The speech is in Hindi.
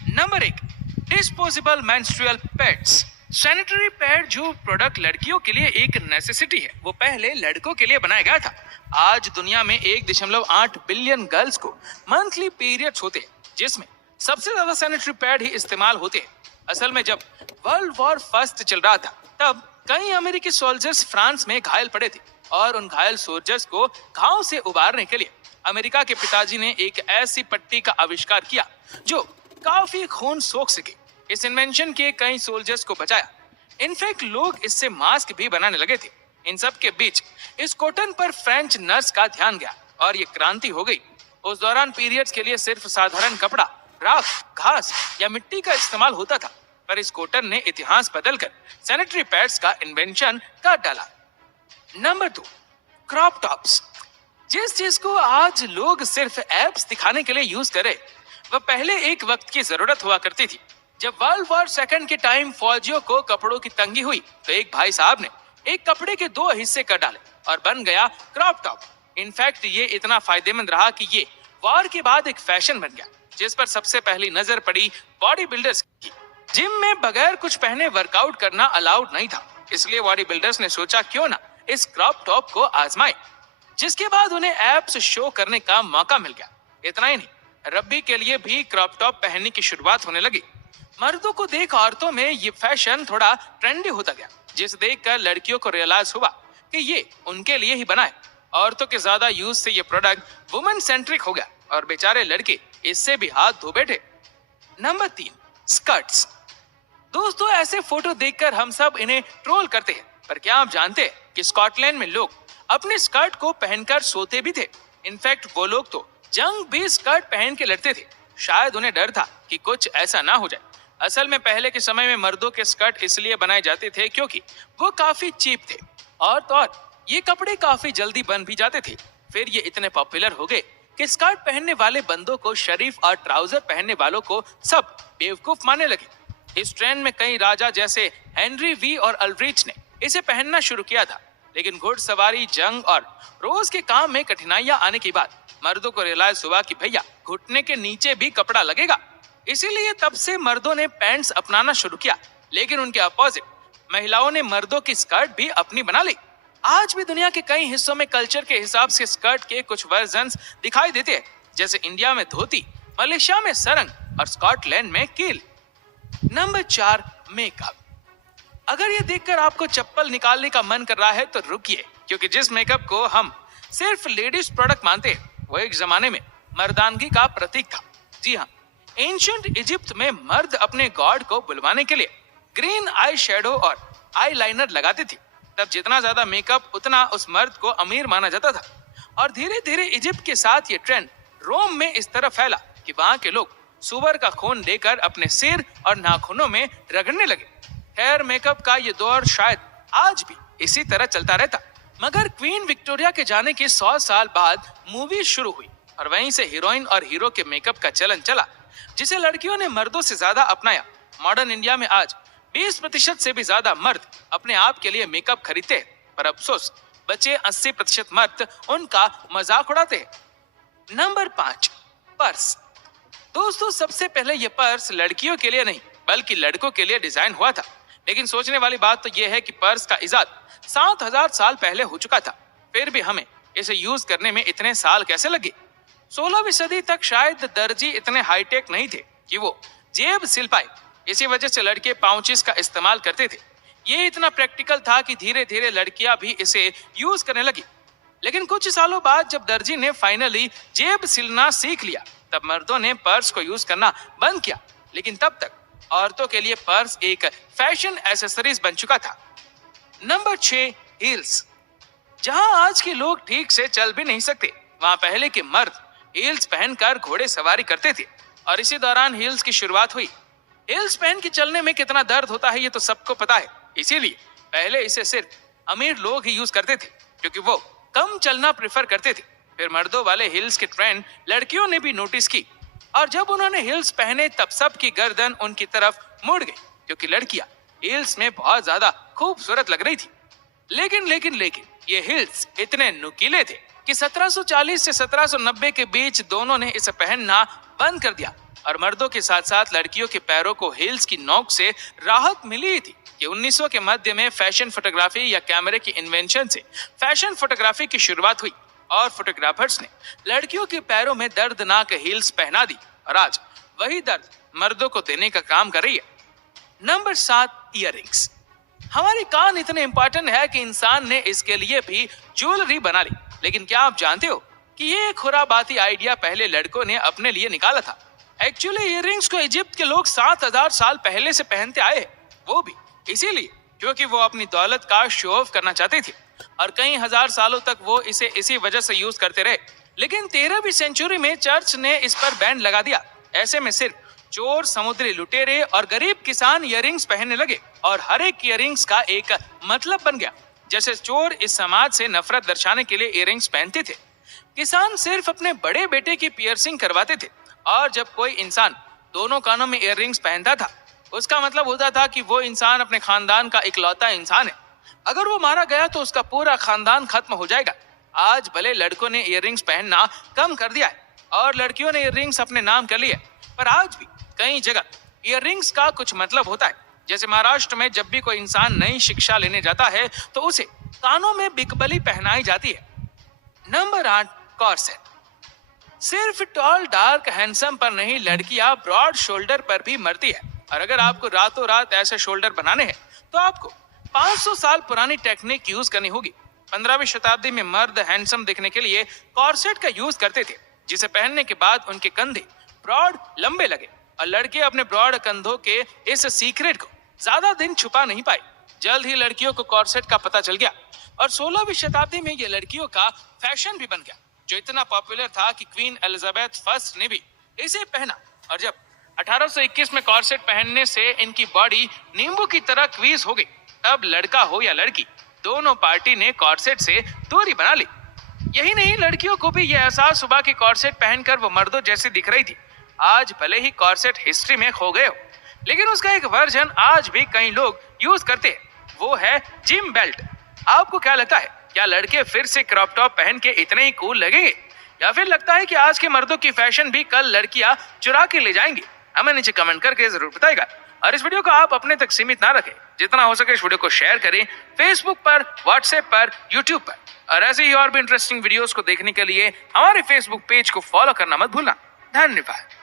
Number 1, disposable menstrual pads. Sanitary pad जो प्रोडक्ट लड़कियों के लिए एक नेसेसिटी है, वो पहले लड़कों के लिए बनाया गया था। आज दुनिया में 1.8 बिलियन गर्ल्स को मंथली पीरियड्स होते हैं, जिसमें सबसे ज्यादा सैनिटरी पैड ही इस्तेमाल होते हैं। असल में जब वर्ल्ड वॉर फर्स्ट चल रहा था, तब कई अमेरिकी सोल्जर्स फ्रांस में घायल पड़े थे और उन घायल सोल्जर्स को घाव से उबारने के लिए अमेरिका के पिताजी ने एक ऐसी पट्टी का आविष्कार किया जो काफी खून सोख सके। इस इन्वेंशन के कई सोल्जर्स को बचाया। इनफैक्ट लोग इससे मास्क भी बनाने लगे थे। इन सब के बीच इस कॉटन पर फ्रेंच नर्स का ध्यान गया और ये क्रांति हो गई। उस दौरान पीरियड्स के लिए सिर्फ साधारण कपड़ा, राख, घास या मिट्टी का इस्तेमाल होता था, पर इस कॉटन ने इतिहास बदलकर सैनिटरी पैड्स का इन्वेंशन कर डाला। Number 2, crop tops. जिस चीज को आज लोग सिर्फ एप्स दिखाने के लिए यूज करे, वह पहले एक वक्त की जरूरत हुआ करती थी। जब वर्ल्ड वॉर सेकंड के टाइम फौजियों को कपड़ों की तंगी हुई, तो एक भाई साहब ने एक कपड़े के 2 हिस्से कर डाले और बन गया क्रॉप टॉप। इनफैक्ट ये इतना फायदेमंद रहा कि ये वॉर के बाद एक फैशन बन गया, जिस पर सबसे पहली नजर पड़ी बॉडी बिल्डर्स की। जिम में बगैर कुछ पहने वर्कआउट करना अलाउड नहीं था, इसलिए बॉडी बिल्डर्स ने सोचा क्यों ना इस क्रॉप टॉप को आजमाए, जिसके बाद उन्हें एप्स शो करने का मौका मिल गया। इतना ही नहीं, रब्बी के लिए भी क्रॉप टॉप पहनने की शुरुआत होने लगी। मर्दों को देख औरतों में ये फैशन थोड़ा ट्रेंडी होता गया, जिसे देखकर लड़कियों को रियलाइज हुआ कि ये उनके लिए ही बना है। औरतों के ज्यादा यूज से ये प्रोडक्ट वुमेन सेंट्रिक हो गया और बेचारे लड़के इससे भी हाथ धो बैठे। Number 3, skirts. दोस्तों, ऐसे फोटो देखकर हम सब इन्हें ट्रोल करते हैं, पर क्या आप जानते हैं कि स्कॉटलैंड में लोग अपने स्कर्ट को पहनकर सोते भी थे। इनफैक्ट वो लोग तो जंग भी स्कर्ट पहन के लड़ते थे। शायद उन्हें डर था कि कुछ ऐसा ना हो जाए। असल में पहले के समय में मर्दों के स्कर्ट इसलिए बनाए जाते थे क्योंकि वो काफी चीप थे और तो और ये कपड़े काफी जल्दी बन भी जाते थे। फिर ये इतने पॉपुलर हो गए कि स्कर्ट पहनने वाले बंदों को शरीफ और ट्राउजर पहनने वालों को सब बेवकूफ मानने लगे। इस ट्रेंड में कई राजा जैसे हेनरी वी और अल्ड्रिच ने इसे पहनना शुरू किया था, लेकिन घुड़सवारी, जंग और रोज के काम में कठिनाइयां आने के बाद मर्दों को रियलाइज हुआ कि भैया घुटने के नीचे भी कपड़ा लगेगा। इसीलिए तब से मर्दों ने पैंट्स अपनाना शुरू किया, लेकिन उनके अपोजिट महिलाओं ने मर्दों की स्कर्ट भी अपनी बना ली। आज भी दुनिया के कई हिस्सों में कल्चर के हिसाब से स्कर्ट के कुछ वर्जन्स दिखाई देते हैं, जैसे इंडिया में धोती, मलेशिया में सरंग और स्कॉटलैंड में कील। Number 4, makeup. अगर ये देखकर आपको चप्पल निकालने का मन कर रहा है तो रुकिए, क्योंकि जिस मेकअप को हम सिर्फ लेडीज प्रोडक्ट मानते हैं, वो एक जमाने में मर्दानगी का प्रतीक था। जी हाँ, एंशिएंट इजिप्ट में मर्द अपने गॉड को बुलवाने के लिए ग्रीन आई शेडो और आई लाइनर लगाते थे। तब जितना ज्यादा मेकअप उतना उस मर्द को अमीर माना जाता था। और धीरे धीरे इजिप्ट के साथ ये ट्रेंड रोम में इस तरह फैला कि वहां के लोग सुअर का खून लेकर अपने सिर और नाखूनों में रगड़ने लगे। हेयर मेकअप का ये दौर शायद आज भी इसी तरह चलता रहता, मगर क्वीन विक्टोरिया के जाने के 100 साल बाद मूवी शुरू हुई और वहीं से हीरोइन और हीरो के मेकअप का चलन चला, जिसे लड़कियों ने मर्दों से ज्यादा अपनाया। मॉडर्न इंडिया में आज 20% से भी ज्यादा मर्द अपने आप के लिए मेकअप खरीदते हैं, पर अफसोस बचे 80% मर्द उनका मजाक उड़ाते हैं। Number 5, purse. दोस्तों, सबसे पहले ये पर्स लड़कियों के लिए नहीं बल्कि लड़कों के लिए डिजाइन हुआ था। लेकिन सोचने वाली बात तो यह है कि पर्स का इजाद 7000 साल पहले हो चुका था, फिर भी हमें इसे यूज करने में इतने साल कैसे लगे। 16वीं सदी तक शायद दर्जी इतने हाईटेक नहीं थे कि वो जेब सिल पाए। इसी वजह से लड़के पाउचेस का इस्तेमाल करते थे। ये इतना प्रैक्टिकल था कि धीरे धीरे लड़कियां भी इसे यूज करने लगी। लेकिन कुछ सालों बाद जब दर्जी ने फाइनली जेब सिलना सीख लिया, तब मर्दों ने पर्स को यूज करना बंद किया। लेकिन तब तक औरतों के लिए पर्स एक फैशन एसेसरीज बन चुका था। Number 6, heels. जहां आज के लोग ठीक से चल भी नहीं सकते, वहां पहले के मर्द हील्स पहनकर घोड़े सवारी करते थे और इसी दौरान हील्स की शुरुआत हुई। हील्स पहन के चलने में कितना दर्द होता है ये तो सबको पता है। इसीलिए पहले इसे सिर्फ अमीर लोग ही यूज करते थे, क्योंकि वो कम चलना प्रेफर करते थे। फिर मर्दों वाले हील्स के ट्रेंड लड़कियों ने भी नोटिस की और जब उन्होंने हील्स पहने तब सबकी गर्दन उनकी तरफ मुड़ गई, क्योंकि लड़कियां हील्स में बहुत ज्यादा खूबसूरत लग रही थी। लेकिन ये हील्स इतने नुकीले थे कि 1740 से 1790 के बीच दोनों ने इसे पहनना बंद कर दिया। और मर्दों के साथ साथ लड़कियों के पैरों को हील्स की नोक से राहत मिली ही थी कि 1900 के मध्य में फैशन फोटोग्राफी या कैमरे की इन्वेंशन से फैशन फोटोग्राफी की शुरुआत हुई और फोटोग्राफर्स ने लड़कियों के पैरों में दर्दनाक हील्स पहना दी और आज वही दर्द मर्दों को देने का काम कर रही है। Number 7, earrings. हमारे कान इतने इंपॉर्टेंट है कि इंसान ने इसके लिए भी ज्वेलरी बना ली। लेकिन क्या आप जानते हो कि ये खुराबाती आइडिया पहले लड़कों ने अपने लिए निकाला था। एक्चुअली इयररिंग्स को इजिप्ट के लोग 7000 साल पहले से पहनते आए हैं, वो भी इसीलिए क्योंकि वो अपनी दौलत का शो ऑफ करना चाहते थे और कई हजार सालों तक वो इसे इसी वजह से यूज करते रहे। लेकिन 13वीं सेंचुरी में चर्च ने इस पर बैन लगा दिया। ऐसे में सिर्फ चोर, समुद्री लुटेरे और गरीब किसान इयररिंग्स पहनने लगे और हर एक इयररिंग्स का एक मतलब बन गया। जैसे चोर इस समाज से नफरत दर्शाने के लिए इयररिंग्स पहनते थे, किसान सिर्फ अपने बड़े बेटे की पियर्सिंग करवाते थे और जब कोई इंसान दोनों कानों में इयररिंग्स पहनता था उसका मतलब होता था कि वो इंसान अपने खानदान का इकलौता इंसान है। अगर वो मारा गया तो उसका पूरा खानदान खत्म हो जाएगा। आज भले लड़कों ने इयररिंग्स पहनना कम कर दिया है और लड़कियों ने इयररिंग्स अपने नाम कर लिए, पर आज भी कई जगह इयररिंग्स का कुछ मतलब होता है। जैसे महाराष्ट्र में जब भी कोई इंसान नई शिक्षा लेने जाता है तो उसे कानों में बिकबली पहनाई जाती है। Number 8, corset. सिर्फ टॉल, डार्क, हैंडसम पर नहीं, लड़कियां ब्रॉड शोल्डर पर भी मरती है। और अगर आपको रातों रात ऐसे शोल्डर बनाने हैं तो आपको 500 साल पुरानी टेक्निक यूज करनी होगी। 15वीं शताब्दी में मर्द हैंडसम दिखने के लिए कॉर्सेट का यूज करते थे, जिसे पहनने के बाद उनके कंधे ब्रॉड लंबे लगे और लड़के अपने ब्रॉड कंधों के इस सीक्रेट को ज्यादा दिन छुपा नहीं पाए। जल्द ही लड़कियों को कॉर्सेट का पता चल गया और 16वीं शताब्दी में यह लड़कियों का फैशन भी बन गया, जो इतना पॉपुलर था कि क्वीन एलिजाबेथ फर्स्ट ने भी इसे पहना। और जब 1821 में कॉर्सेट पहनने से इनकी बॉडी नींबू की तरह क्वीज हो गई, तब लड़का हो या लड़की दोनों पार्टी ने कॉर्सेट से दूरी बना ली। यही नहीं, लड़कियों को भी यह एहसास हुआ कि कॉर्सेट पहनकर वो मर्दों जैसी दिख रही थी। आज भले ही कॉर्सेट हिस्ट्री में खो गए हो, लेकिन उसका एक वर्जन आज भी कई लोग यूज करते हैं, वो है जिम बेल्ट। आपको क्या लगता है, क्या लड़के फिर से क्रॉप टॉप पहन के इतने ही कूल लगेंगे, या फिर लगता है कि आज के मर्दों की फैशन भी कल लड़कियां चुरा के ले जाएंगी? हमें नीचे कमेंट करके जरूर बताएगा। और इस वीडियो को आप अपने तक सीमित ना रखें, जितना हो सके इस वीडियो को शेयर करें फेसबुक पर, व्हाट्सएप पर, यूट्यूब पर। और ऐसे ही और भी इंटरेस्टिंग वीडियोस को देखने के लिए हमारे फेसबुक पेज को फॉलो करना मत भूलना। धन्यवाद।